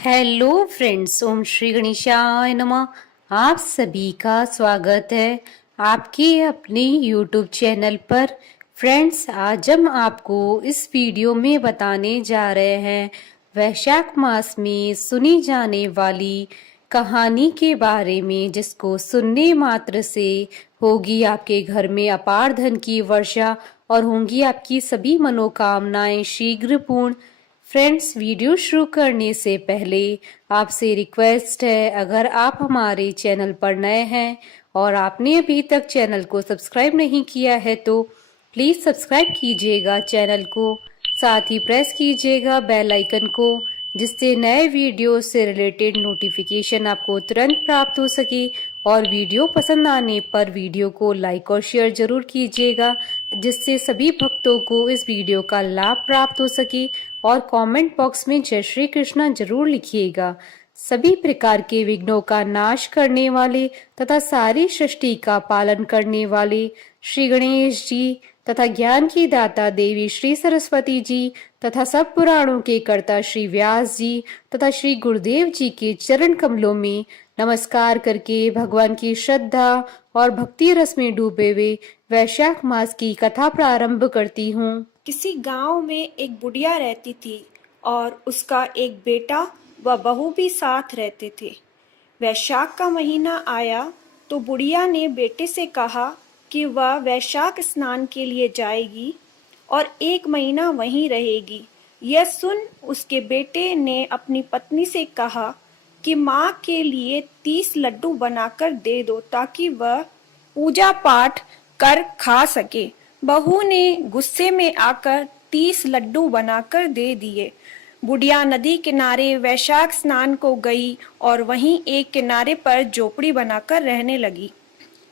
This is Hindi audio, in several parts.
हेलो फ्रेंड्स, ओम श्री गणेशाय नमः। आप सभी का स्वागत है आपके अपने यूट्यूब चैनल पर। फ्रेंड्स, आज हम आपको इस वीडियो में बताने जा रहे हैं वैशाख मास में सुनी जाने वाली कहानी के बारे में, जिसको सुनने मात्र से होगी आपके घर में अपार धन की वर्षा और होंगी आपकी सभी मनोकामनाएं शीघ्र पूर्ण। फ्रेंड्स, वीडियो शुरू करने से पहले आपसे रिक्वेस्ट है, अगर आप हमारे चैनल पर नए हैं और आपने अभी तक चैनल को सब्सक्राइब नहीं किया है तो प्लीज़ सब्सक्राइब कीजिएगा चैनल को। साथ ही प्रेस कीजिएगा बेल आइकन को, जिससे नए वीडियो से रिलेटेड नोटिफिकेशन आपको तुरंत प्राप्त हो सके। और वीडियो पसंद आने पर वीडियो को लाइक और शेयर जरूर कीजिएगा, जिससे सभी भक्तों को इस वीडियो का लाभ प्राप्त हो सके। और कमेंट बॉक्स में जय श्री कृष्णा जरूर लिखिएगा। सभी प्रकार के विघ्नों का नाश करने वाले तथा सारी सृष्टि का पालन करने वाले श्री गणेश जी तथा ज्ञान की दाता देवी श्री सरस्वती जी तथा सब पुराणों के कर्ता श्री व्यास जी तथा श्री गुरुदेव जी के चरण कमलों में नमस्कार करके भगवान की श्रद्धा और भक्ति रस में डूबे हुए वैशाख मास की कथा प्रारंभ करती हूँ। किसी गांव में एक बुढ़िया रहती थी और उसका एक बेटा व बहू भी साथ रहते थे। वैशाख का महीना आया तो बुढ़िया ने बेटे से कहा कि वह वैशाख स्नान के लिए जाएगी और 1 महीना वहीं रहेगी। यह सुन उसके बेटे ने अपनी पत्नी से कहा कि माँ के लिए 30 लड्डू बनाकर दे दो ताकि वह पूजा पाठ कर खा सके। बहू ने गुस्से में आकर 30 लड्डू बनाकर दे दिए। बुढ़िया नदी किनारे वैशाख स्नान को गई और वहीं एक किनारे पर झोपड़ी बनाकर रहने लगी।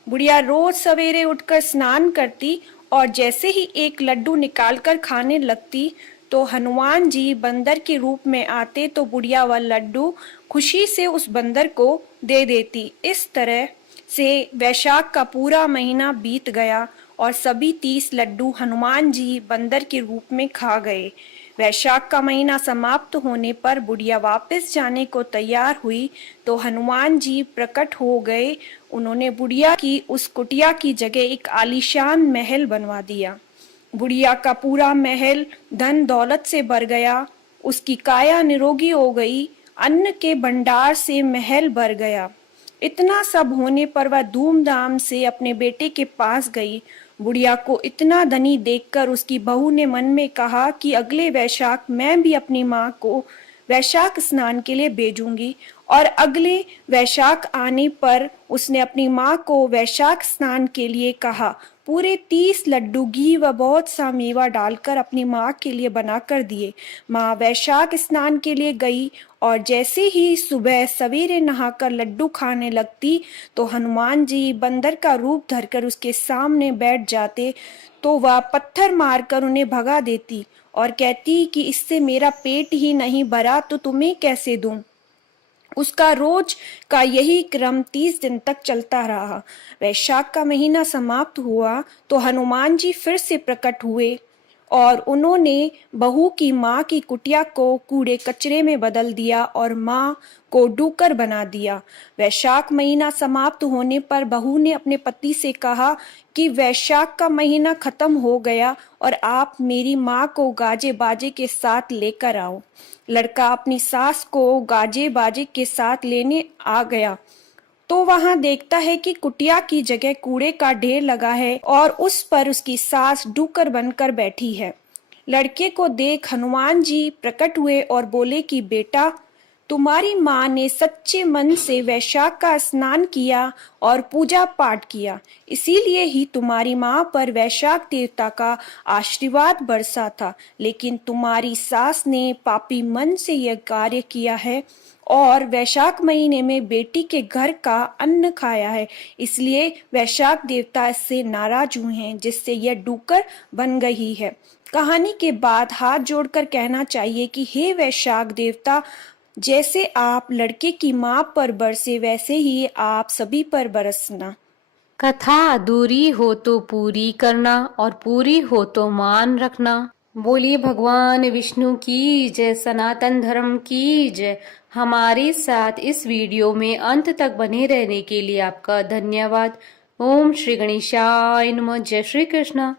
बुढ़िया रोज सवेरे उठकर स्नान करती और जैसे ही एक लड्डू निकालकर खाने लगती तो हनुमान जी बंदर के रूप में आते तो बुढ़िया वह लड्डू खुशी से उस बंदर को दे देती। इस तरह से वैशाख का पूरा महीना बीत गया और सभी 30 लड्डू हनुमान जी बंदर के रूप में खा गए। वैशाख का महीना समाप्त होने पर बुढ़िया वापस जाने को तैयार हुई तो हनुमान जी प्रकट हो गए। उन्होंने बुढ़िया की उस कुटिया की जगह एक आलीशान महल बनवा दिया। बुढ़िया का पूरा महल धन दौलत से भर गया। उसकी काया निरोगी हो गई। अन्न के भंडार से महल भर गया। इतना सब होने पर वह धूमधाम से अपने बेटे के पास गई। बुढ़िया को इतना धनी देखकर उसकी बहू ने मन में कहा कि अगले वैशाख मैं भी अपनी माँ को वैशाख स्नान के लिए भेजूंगी। और अगले वैशाख आने पर उसने अपनी माँ को वैशाख स्नान के लिए कहा। पूरे 30 लड्डू घी व बहुत सा मेवा डालकर अपनी माँ के लिए बनाकर दिए। माँ वैशाख स्नान के लिए गई और जैसे ही सुबह सवेरे नहाकर लड्डू खाने लगती तो हनुमान जी बंदर का रूप धरकर उसके सामने बैठ जाते तो वह पत्थर मारकर उन्हें भगा देती और कहती कि इससे मेरा पेट ही नहीं भरा तो तुम्हें कैसे दूं। उसका रोज का यही क्रम 30 दिन तक चलता रहा। वैशाख का महीना समाप्त हुआ तो हनुमान जी फिर से प्रकट हुए और उन्होंने बहू की माँ की कुटिया को कूड़े कचरे में बदल दिया और माँ को डूकर बना दिया। वैशाख महीना समाप्त होने पर बहू ने अपने पति से कहा कि वैशाख का महीना खत्म हो गया और आप मेरी माँ को गाजे बाजे के साथ लेकर आओ। लड़का अपनी सास को गाजे बाजे के साथ लेने आ गया तो वहां देखता है कि कुटिया की जगह कूड़े का ढेर लगा है और उस पर उसकी सास डूकर बनकर बैठी है। लड़के को देख हनुमान जी प्रकट हुए और बोले कि बेटा, तुम्हारी माँ ने सच्चे मन से वैशाख का स्नान किया और पूजा पाठ किया, इसीलिए ही तुम्हारी माँ पर वैशाख देवता का आशीर्वाद बरसा था। लेकिन तुम्हारी सास ने पापी मन से यह कार्य किया है और वैशाख महीने में बेटी के घर का अन्न खाया है, इसलिए वैशाख देवता इससे नाराज हुए हैं, जिससे यह डूकर बन गई है। कहानी के बाद हाथ जोड़कर कहना चाहिए कि हे वैशाख देवता, जैसे आप लड़के की माँ पर बरसे वैसे ही आप सभी पर बरसना। कथा अधूरी हो तो पूरी करना और पूरी हो तो मान रखना। बोलिए भगवान विष्णु की जय, सनातन धर्म की जय। हमारे साथ इस वीडियो में अंत तक बने रहने के लिए आपका धन्यवाद। ओम श्री गणेशाय नमः। जय श्री कृष्ण।